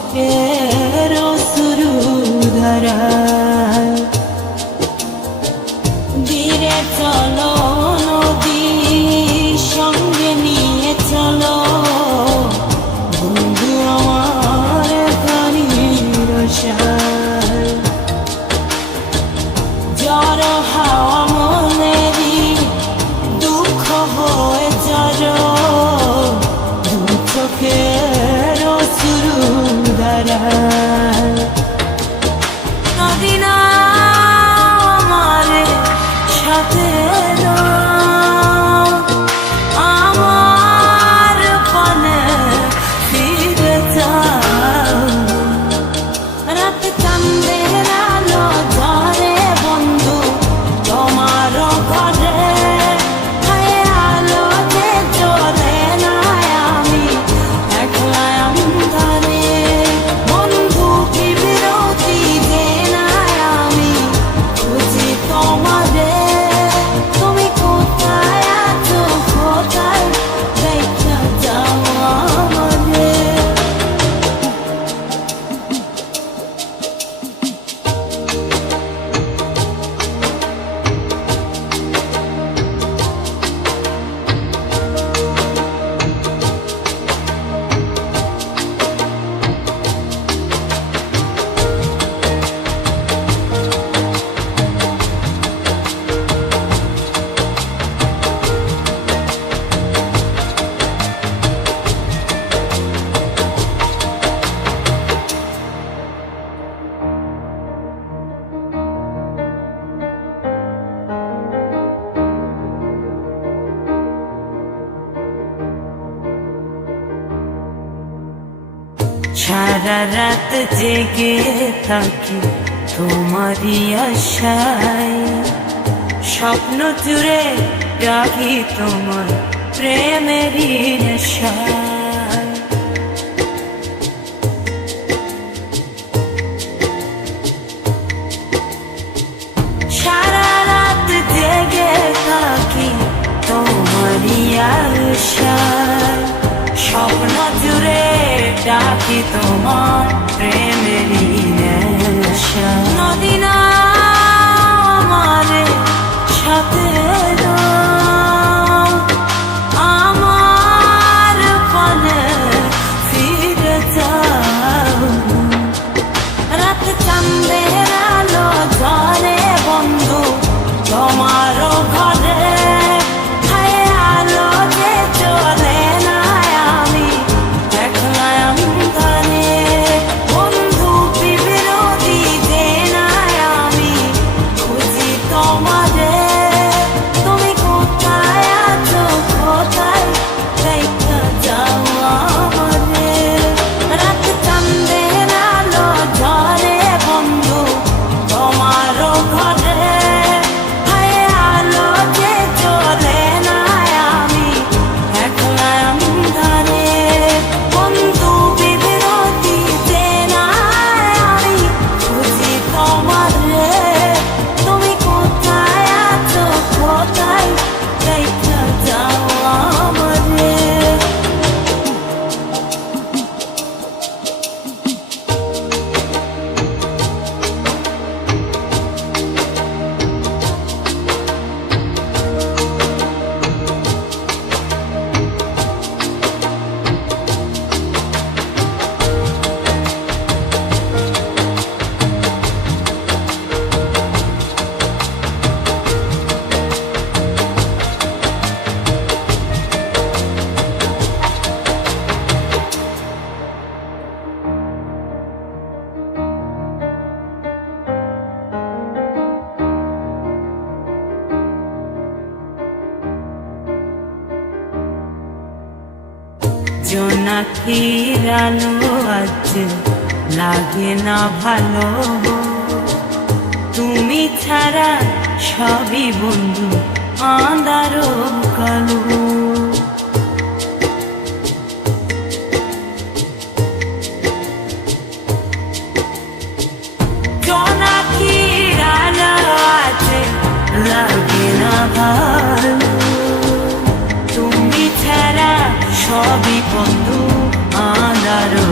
চোখের অশ্রু ধারা ধীরে চলো নদী সঙ্গে নিয়ে চলো বন্ধু আমার গাড়ির সার জ্বর হাওয়া মনেরই দুঃখ হয়ে জড়ো দু চোখের অশ্রু ধারা নদী না আমার সাথে আমার পানে ফিরে যাও রাত চাঁদের আলো ঝরে বন্ধু তোমার ঘরে আলো যে জ্বলে না আমি একলা অন্ধকারে বন্ধু কি বিরতি যে না আমি খুঁজি তোমারে তুমি কোথায় আছো কোথায় দেখা যাও আমারে সারা রাত জেগে থাকি তোমারই আশায় স্বপ্ন জুড়ে রাখি তোমার প্রেমেরই নেশায় সারা রাত জেগে থাকি তোমারই আশায় স্বপ্ন জুড়ে ডাকি তোমার প্রেমেরই নেশা নদী না আমার সাথে আমার পানে ফিরে যাও রাত চাঁদের আলো ঝরে বন্ধু তোমার ঘরে আলো যে চলে না আমি একলা অন্ধকারে বন্ধু কি বিরতি যে না আমি খুঁজি তোমারে তুমি কোথায় আছো কোথায় দেখা যাও আমারে রাত চাঁদের আলো ঝরে বন্ধু তোমার ঘরে আলো যে চলে না আমি একলা অন্ধকারে বন্ধু কি বিরতি যে না আমি খুঁজি তোমারে তুমি কোথায় আছো কোথায় দেখা যাও আমারে জোনাকির আলো আজ লাগে না ভালো তুমি ছাড়া সবই বন্ধু আঁধারো কালো জোনাকির আলো আজ লাগে না ভালো তুমি ছাড়া সবই বন্ধু আঁধারো